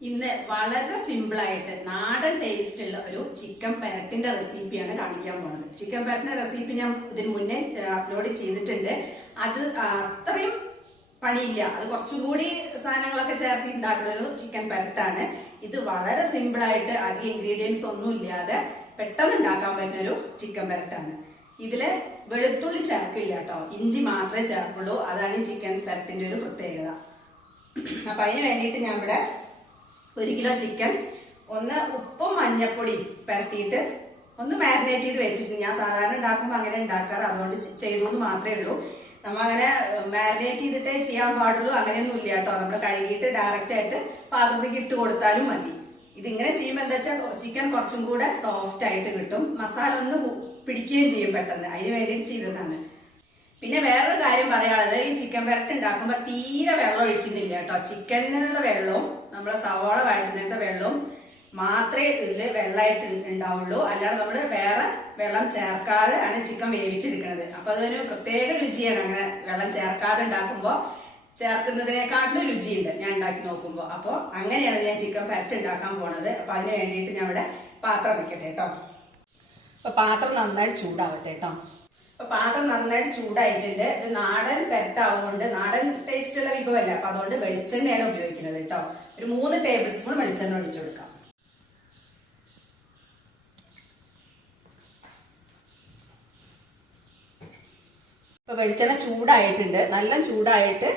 ഇന്ന് വളരെ സിമ്പിൾ ആയിട്ട് നാടൻ ടേസ്റ്റ് ഉള്ള ഒരു ചിക്കൻ പെരട്ടിന്റെ റെസിപ്പിയാണ് കാണിക്കാൻ പോകുന്നത്. ചിക്കൻ പെരട്ടിന്റെ റെസിപ്പി ഞാൻ ഇതിന് മുന്നേ അപ്ലോഡ് ചെയ്തിട്ടുണ്ട്. അത് അത്രയും പണിയില്ല. അത് കുറച്ചുകൂടി സാധനങ്ങളൊക്കെ ചേർത്ത് ഉണ്ടാക്കുന്ന ഒരു ചിക്കൻ പെരട്ടാണ്. ഇത് വളരെ സിമ്പിൾ ആയിട്ട് അധികം ഇൻഗ്രീഡിയൻസ് ഒന്നും ഇല്ലാതെ പെട്ടെന്ന് ഉണ്ടാക്കാൻ പറ്റുന്ന ഒരു ചിക്കൻ പെരട്ടാണ് ഇതിൽ വെളുത്തുള്ളി ചേർക്കില്ല കേട്ടോ. ഇഞ്ചി മാത്രമേ ചേർക്കുള്ളൂ. അതാണ് ഈ ചിക്കൻ പെരട്ടിന്റെ ഒരു പ്രത്യേകത. അപ്പൊ അതിന് വേണ്ടിയിട്ട് ഞാൻ ഇവിടെ ഒരു കിലോ ചിക്കൻ ഒന്ന് ഉപ്പും മഞ്ഞപ്പൊടിയും പെരട്ടിയിട്ട് ഒന്ന് മാരിനേറ്റ് ചെയ്ത് വെച്ചിട്ടുണ്ട്. ഞാൻ സാധാരണ ഉണ്ടാക്കുമ്പോൾ അങ്ങനെ ഉണ്ടാക്കാറ്. അതുകൊണ്ട് ചെയ്തു മാത്രമേ ഉള്ളൂ. നമ്മൾ അങ്ങനെ മാരിനേറ്റ് ചെയ്തിട്ടേ ചെയ്യാൻ പാടുള്ളൂ. അങ്ങനെയൊന്നും ഇല്ല കേട്ടോ. നമ്മൾ കഴുകിയിട്ട് ഡയറക്റ്റ് ആയിട്ട് പാത്രത്തിലേക്ക് ഇട്ട് കൊടുത്താലും മതി. ഇതിങ്ങനെ ചെയ്യുമ്പോൾ എന്താ വെച്ചാൽ ചിക്കൻ കുറച്ചും കൂടെ സോഫ്റ്റ് ആയിട്ട് കിട്ടും. മസാല ഒന്ന് പിടിക്കുകയും ചെയ്യും പെട്ടെന്ന്. അതിന് വേണ്ടിയിട്ട് ചെയ്തതാണ്. പിന്നെ വേറൊരു കാര്യം പറയാനുള്ളത് ഈ ചിക്കൻ വരട്ട് ഉണ്ടാക്കുമ്പോൾ തീരെ വെള്ളം ഒഴിക്കുന്നില്ല കേട്ടോ. ചിക്കനിലുള്ള വെള്ളവും നമ്മളെ സവാള വഴറ്റുന്നതിന്റെ വെള്ളവും മാത്രമേ ഇതിൽ വെള്ളമായിട്ട് ഉണ്ടാവുള്ളൂ അല്ലാതെ നമ്മൾ വേറെ വെള്ളം ചേർക്കാതെ ആണ് ചിക്കൻ വേവിച്ചെടുക്കുന്നത് അപ്പൊ അതൊരു പ്രത്യേക രുചിയാണ് അങ്ങനെ വെള്ളം ചേർക്കാതെ ഉണ്ടാക്കുമ്പോൾ ചേർക്കുന്നതിനെക്കാട്ടിലും രുചിയുണ്ട് ഞാൻ ഉണ്ടാക്കി നോക്കുമ്പോൾ അപ്പോൾ അങ്ങനെയാണ് ഞാൻ ചിക്കൻ പരട്ട് ഉണ്ടാക്കാൻ പോണത്. അപ്പൊ അതിന് വേണ്ടിയിട്ട് ഞാൻ ഇവിടെ പാത്രം വെക്കട്ടെ കേട്ടോ അപ്പൊ പാത്രം നന്നായിട്ട് ചൂടാവട്ടെ കേട്ടോ അപ്പൊ പാത്രം നന്നായിട്ട് ചൂടായിട്ടുണ്ട്. ഇത് നാടൻ പെരട്ടാവുകൊണ്ട് നാടൻ ടേസ്റ്റ് ഉള്ള വിഭവമല്ല അപ്പൊ അതുകൊണ്ട് വെളിച്ചെണ്ണയാണ് ഉപയോഗിക്കുന്നത് കേട്ടോ ഒരു മൂന്ന് ടേബിൾ സ്പൂൺ വെളിച്ചെണ്ണ ഒഴിച്ചു കൊടുക്കാം. ഇപ്പൊ വെളിച്ചെണ്ണ ചൂടായിട്ടുണ്ട്. നല്ല ചൂടായിട്ട്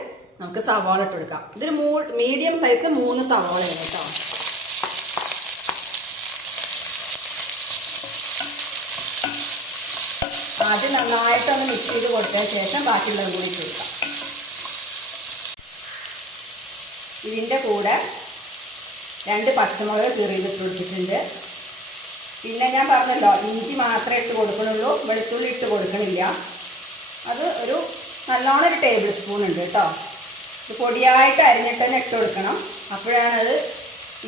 നമുക്ക് സവാള ഇട്ട് കൊടുക്കാം. ഇതൊരു മീഡിയം സൈസ് മൂന്ന് സവാളയാണ് കേട്ടോ. ആദ്യം നന്നായിട്ടൊന്ന് മിക്സ് ചെയ്ത് കൊടുത്തതിന് ശേഷം ബാക്കിയുള്ളത് കൂടി ഇട്ട് കൊടുക്കാം. ഇതിന്റെ കൂടെ രണ്ട് പച്ചമുളക് കീറിയിലിട്ട് കൊടുത്തിട്ടുണ്ട്. പിന്നെ ഞാൻ പറഞ്ഞല്ലോ ഇഞ്ചി മാത്രമേ ഇട്ട് കൊടുക്കണുള്ളൂ വെളുത്തുള്ളി ഇട്ട് കൊടുക്കണില്ല. അത് ഒരു നല്ലോണം ഒരു ടേബിൾ സ്പൂൺ ഉണ്ട് കേട്ടോ ഇത് പൊടിയായിട്ട് അരിഞ്ഞിട്ട് തന്നെ ഇട്ട് കൊടുക്കണം. അപ്പോഴാണ് അത്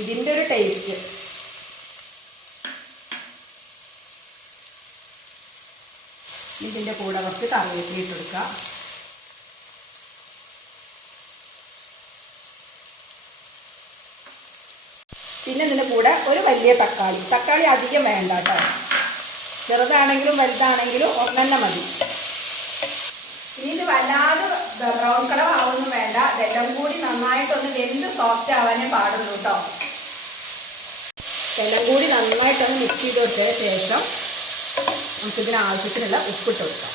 ഇതിന്റെ ഒരു ടേസ്റ്റ് ഇതിന്റെ കൂടെ കുറച്ച് കറിവേപ്പില ഇട്ട് കൊടുക്കുക. പിന്നെ ഇതിന്റെ കൂടെ ഒരു വലിയ തക്കാളി. തക്കാളി അധികം വേണ്ട കേട്ടോ ചെറുതാണെങ്കിലും വലുതാണെങ്കിലും ഒന്നെന്നെ മതി. ഇത് വല്ലാതെ ബ്രൗൺ കളർ ആവൊന്നും വേണ്ട. ഇതെല്ലാം കൂടി നന്നായിട്ടൊന്ന് വെന്ത് സോഫ്റ്റ് ആവാനേ പാടുള്ളൂ കേട്ടോ എല്ലാം കൂടി നന്നായിട്ടൊന്ന് മിക്സ് ചെയ്ത് കൊടുത്തതിന് ശേഷം നമുക്കിതിന് ആവശ്യത്തിനുള്ള ഉപ്പിട്ട് കൊടുക്കാം.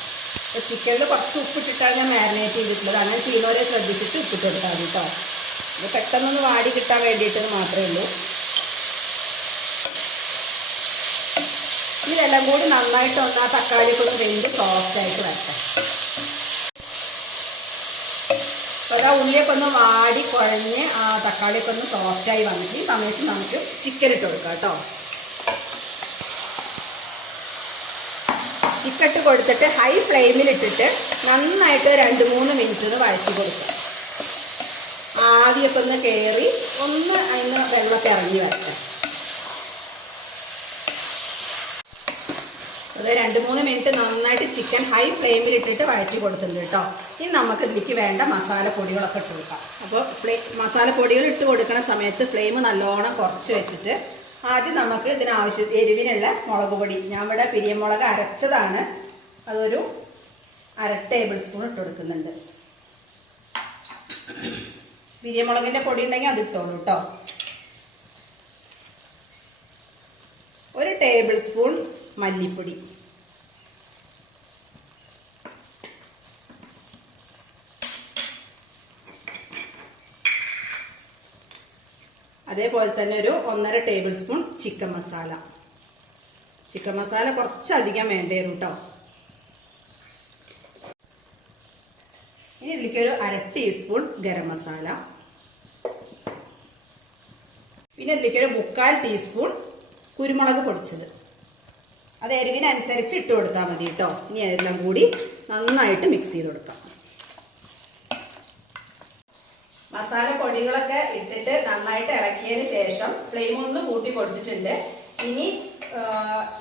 അപ്പോൾ ചിക്കനിൽ കുറച്ച് ഉപ്പിട്ടിട്ടാണ് ഞാൻ മാരിനേറ്റ് ചെയ്തിട്ടുള്ളത്. അങ്ങനെ ചെയ്യുന്നവരെ ശ്രദ്ധിച്ചിട്ട് ഉപ്പിട്ട് കൊടുത്താൽ മതി കേട്ടോ ഇത് പെട്ടെന്നൊന്ന് വാടി കിട്ടാൻ വേണ്ടിയിട്ട് മാത്രമേ ഉള്ളൂ. ഇതെല്ലാം കൂടി നന്നായിട്ട് ഒന്ന് ആ തക്കാളി കൂടെ വെന്ത് സോഫ്റ്റ് ആയിട്ട് വരട്ടെ. അപ്പോൾ അതാ ഉള്ളിയൊക്കെ ഒന്ന് വാടി കുഴഞ്ഞ് ആ തക്കാളിയൊക്കെ ഒന്ന് സോഫ്റ്റായി വന്നിട്ട് ഈ സമയത്ത് നമുക്ക് ചിക്കൻ ഇട്ട് കൊടുക്കാം കേട്ടോ. ചിക്കൻ ഇട്ട് കൊടുത്തിട്ട് ഹൈ ഫ്ലെയിമിൽ ഇട്ടിട്ട് നന്നായിട്ട് രണ്ട് മൂന്ന് മിനിറ്റ് ഒന്ന് വഴറ്റി കൊടുക്കുക ആദ്യമൊക്കെ ഒന്ന് കയറി ഒന്ന് അതിന് വെള്ളമൊക്കെ ഇറങ്ങി വരട്ടെ. അത് രണ്ട് മൂന്ന് മിനിറ്റ് നന്നായിട്ട് ചിക്കൻ ഹൈ ഫ്ലെയിമിൽ ഇട്ടിട്ട് വഴറ്റി കൊടുത്തിട്ടുണ്ട് കേട്ടോ. ഇനി നമുക്ക് ഇതിലേക്ക് വേണ്ട മസാലപ്പൊടികളൊക്കെ ഇട്ട് കൊടുക്കാം. അപ്പോൾ ഫ്ലേ മസാലപ്പൊടികൾ ഇട്ട് കൊടുക്കുന്ന സമയത്ത് ഫ്ലെയിം നല്ലോണം കുറച്ച് വെച്ചിട്ട് ആദ്യം നമുക്ക് ഇതിനാവശ്യ എരിവിനുള്ള മുളക് പൊടി. ഞാൻ ഇവിടെ പിരിയമുളക് അരച്ചതാണ്. അതൊരു അര ടേബിൾ സ്പൂൺ ഇട്ട് കൊടുക്കുന്നുണ്ട്. പിരിയമുളകിന്റെ പൊടി ഉണ്ടെങ്കിൽ അത് ഇട്ടോളൂ കേട്ടോ. ഒരു ടേബിൾ സ്പൂൺ മല്ലിപ്പൊടി. അതേപോലെ തന്നെ ഒരു ഒന്നര tablespoon chicken masala. Chicken masala കുറച്ചധികം വേണ്ടി കേട്ടോ ഇനി ഇതിലേക്ക് ഒരു അര ടീസ്പൂൺ ഗരം മസാല. പിന്നെ ഇതിലേക്ക് ഒരു മുക്കാൽ ടീസ്പൂൺ കുരുമുളക് പൊടിച്ചത്. അത് എരിവിനനുസരിച്ച് ഇട്ട് കൊടുത്താൽ മതി കേട്ടോ. ഇനി എല്ലാം കൂടി നന്നായിട്ട് മിക്സ് ചെയ്ത് കൊടുക്കാം. മസാല പൊടികളൊക്കെ ഇട്ടിട്ട് നന്നായിട്ട് ഇളക്കിയതിന് ശേഷം ഫ്ലെയിം ഒന്ന് കൂട്ടി കൊടുത്തിട്ടുണ്ട് ഇനി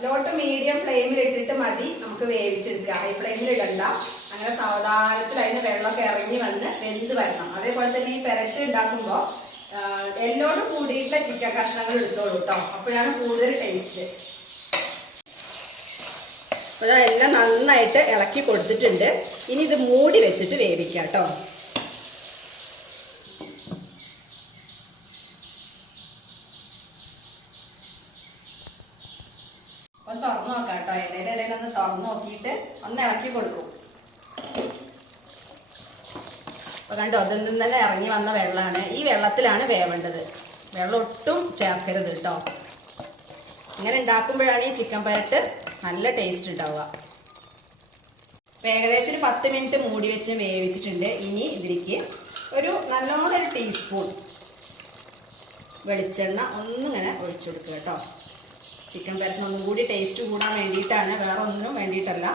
ലോ ടു മീഡിയം ഫ്ലെയിമിൽ ഇട്ടിട്ട് മതി. നമുക്ക് വേവിച്ചെടുക്കുക. ഹൈ ഫ്ലെയിമിൽ ഇടണ്ട. അങ്ങനെ സാവധാനത്തിൽ അതിന് വെള്ളമൊക്കെ ഇറങ്ങി വന്ന് വെന്ത് വരണം. അതേപോലെ തന്നെ ഈ പെരട്ട് ഉണ്ടാക്കുമ്പോൾ എല്ലോട് കൂടിയിട്ടുള്ള ചിക്കൻ കഷ്ണങ്ങൾ എടുത്തോളൂ കേട്ടോ അപ്പോഴാണ് കൂടുതൽ ടേസ്റ്റ് അപ്പോൾ എല്ലാം നന്നായിട്ട് ഇളക്കി കൊടുത്തിട്ടുണ്ട്. ഇനി ഇത് മൂടി വെച്ചിട്ട് വേവിക്കാം കേട്ടോ. അപ്പം തുറന്നു നോക്കാം കേട്ടോ. ഇടയുടെ ഇടയിൽ ഒന്ന് തുറന്നു നോക്കിയിട്ട് ഒന്ന് ഇളക്കി കൊടുക്കും. അപ്പൊ കണ്ടോ അതിൽ തന്നെ ഇറങ്ങി വന്ന വെള്ളമാണ്. ഈ വെള്ളത്തിലാണ് വേവേണ്ടത്. വെള്ളം ഒട്ടും ചേർക്കരുത് കേട്ടോ. ഇങ്ങനെ ഉണ്ടാക്കുമ്പോഴാണ് ഈ ചിക്കൻ പരട്ട് നല്ല ടേസ്റ്റ് ഉണ്ടാവുക അപ്പം ഏകദേശം ഒരു പത്ത് മിനിറ്റ് മൂടി വെച്ച് വേവിച്ചിട്ടുണ്ട്. ഇനി ഇതിലേക്ക് ഒരു നല്ലോണം ഒരു ടീസ്പൂൺ വെളിച്ചെണ്ണ ഒന്നിങ്ങനെ ഒഴിച്ചു കൊടുക്കുക കേട്ടോ. ചിക്കൻ പരത്തിന് ഒന്നും കൂടി ടേസ്റ്റ് കൂടാൻ വേണ്ടിയിട്ടാണ്. വേറെ ഒന്നിനും വേണ്ടിയിട്ടല്ല.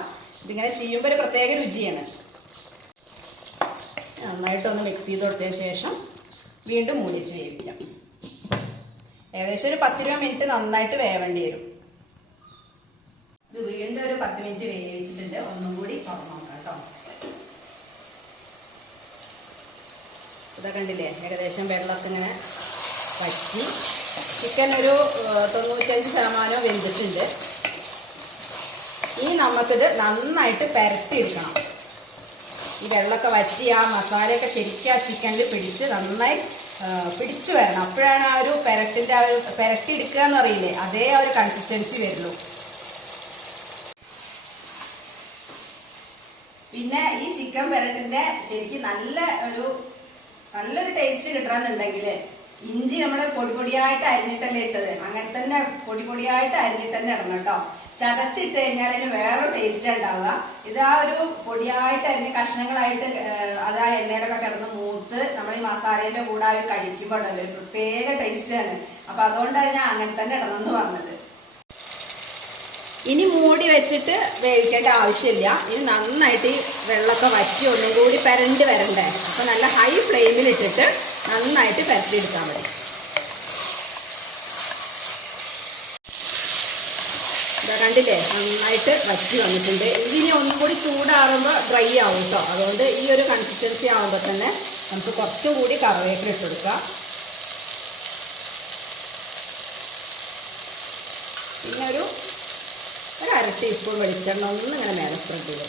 ഇതിങ്ങനെ ചെയ്യുമ്പോൾ ഒരു പ്രത്യേക രുചിയാണ്. നന്നായിട്ടൊന്ന് മിക്സ് ചെയ്ത് കൊടുത്തതിന് ശേഷം വീണ്ടും മൂടി വെച്ച് വേവിക്കാം. ഏകദേശം ഒരു പത്തിരുപത് മിനിറ്റ് നന്നായിട്ട് വേവേണ്ടി വരും. ഇത് വീണ്ടും ഒരു പത്ത് മിനിറ്റ് വേവിച്ചിട്ടുണ്ട് ഒന്നും കൂടി തുറന്നു നോക്കാം കേട്ടോ. ഇതൊക്കെ കണ്ടില്ലേ? ഏകദേശം വെള്ളമൊക്കെ ഇങ്ങനെ ചിക്കൻ ഒരു തൊണ്ണൂറ്റഞ്ച് ശതമാനം വെന്തിട്ടുണ്ട്. ഇനി നമുക്കിത് നന്നായിട്ട് പെരട്ടിയെടുക്കണം. ഈ വെള്ളമൊക്കെ വറ്റി ആ മസാലയൊക്കെ ശരിക്കും ആ ചിക്കനിൽ പിടിച്ച് നന്നായി പിടിച്ചു വരണം. അപ്പോഴാണ് ആ ഒരു പെരട്ടിന്റെ ആ ഒരു പെരട്ടി എടുക്കുക എന്ന് അറിയില്ലേ അതേ ആ ഒരു കൺസിസ്റ്റൻസി വരുള്ളൂ. പിന്നെ ഈ ചിക്കൻ പെരട്ടിന്റെ ശരിക്കും നല്ല ഒരു നല്ലൊരു ടേസ്റ്റ് കിട്ടണമെന്നുണ്ടെങ്കിൽ ഇഞ്ചി നമ്മൾ പൊടി പൊടിയായിട്ട് അരിഞ്ഞിട്ടല്ലേ ഇട്ടത്. അങ്ങനെ തന്നെ പൊടി പൊടിയായിട്ട് അരിഞ്ഞിട്ട് തന്നെ ഇടണം കേട്ടോ. ചതച്ചിട്ട് കഴിഞ്ഞാൽ അതിന് വേറൊരു ടേസ്റ്റ് ഉണ്ടാവുക. ഇത് ആ ഒരു പൊടിയായിട്ട് അരിഞ്ഞ കഷ്ണങ്ങളായിട്ട് അത് ആ എണ്ണയിലൊക്കെ കിടന്ന് മൂത്ത് നമ്മൾ ഈ മസാലേന്റെ കൂടെ കടിക്കുമ്പോൾ ഉണ്ടല്ലോ ഒരു പ്രത്യേക ടേസ്റ്റാണ് അപ്പൊ അതുകൊണ്ടാണ് ഞാൻ അങ്ങനെ തന്നെ ഇടണം എന്ന് പറഞ്ഞത്. ഇനി മൂടി വെച്ചിട്ട് വേവിക്കേണ്ട ആവശ്യമില്ല. ഇനി നന്നായിട്ട് ഈ വെള്ളമൊക്കെ വറ്റി ഒന്നും കൂടി പെരണ്ട് വരണ്ടേ? അപ്പോൾ നല്ല ഹൈ ഫ്ലെയിമിൽ ഇട്ടിട്ട് നന്നായിട്ട് പരത്തിയെടുക്കാൻ മതി. കണ്ടില്ലേ? നന്നായിട്ട് വറ്റി വന്നിട്ടുണ്ട്. ഇതിനി ഒന്നും കൂടി ചൂടാറുമ്പോൾ ഡ്രൈ ആവും കേട്ടോ അതുകൊണ്ട് ഈ ഒരു കൺസിസ്റ്റൻസി ആകുമ്പോൾ തന്നെ നമുക്ക് കുറച്ചും കൂടി കറിവേപ്പില കൊടുക്കാം പിന്നെ ഒരു ഒരു അര ടീസ്പൂൺ വെളിച്ചെണ്ണ ഒന്ന് ഇങ്ങനെ മേലെ സ്പ്രെഡ് ചെയ്ത്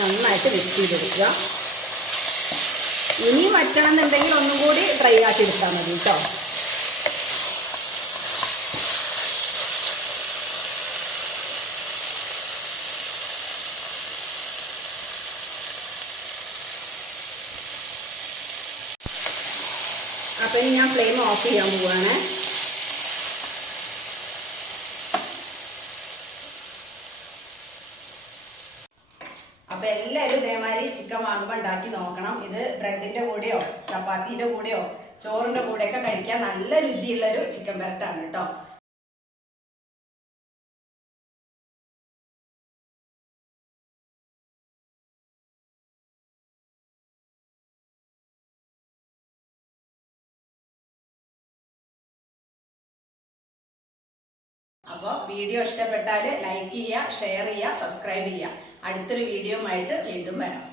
നന്നായിട്ട് മിക്സ് ചെയ്തെടുക്കുക ഇനി വറ്റണം എന്നുണ്ടെങ്കിൽ ഒന്നും കൂടി ഡ്രൈ ആക്കി എടുത്താൽ മതി കേട്ടോ അപ്പം ഇനി ഞാൻ ഫ്ലെയിം ഓഫ് ചെയ്യാൻ പോവാണ്. ചിക്കൻ വാങ്ങുമ്പോൾ ഉണ്ടാക്കി നോക്കണം. ഇത് ബ്രെഡിന്റെ കൂടെയോ ചപ്പാത്തിന്റെ കൂടെയോ ചോറിന്റെ കൂടെയൊക്കെ കഴിക്കാൻ നല്ല രുചിയുള്ള ഒരു ചിക്കൻ പെരട്ടാണ് കേട്ടോ അപ്പോൾ വീഡിയോ ഇഷ്ടപ്പെട്ടാൽ ലൈക്ക് ചെയ്യുക ഷെയർ ചെയ്യുക സബ്സ്ക്രൈബ് ചെയ്യുക. അടുത്തൊരു വീഡിയോ ആയിട്ട് വീണ്ടും വരാം.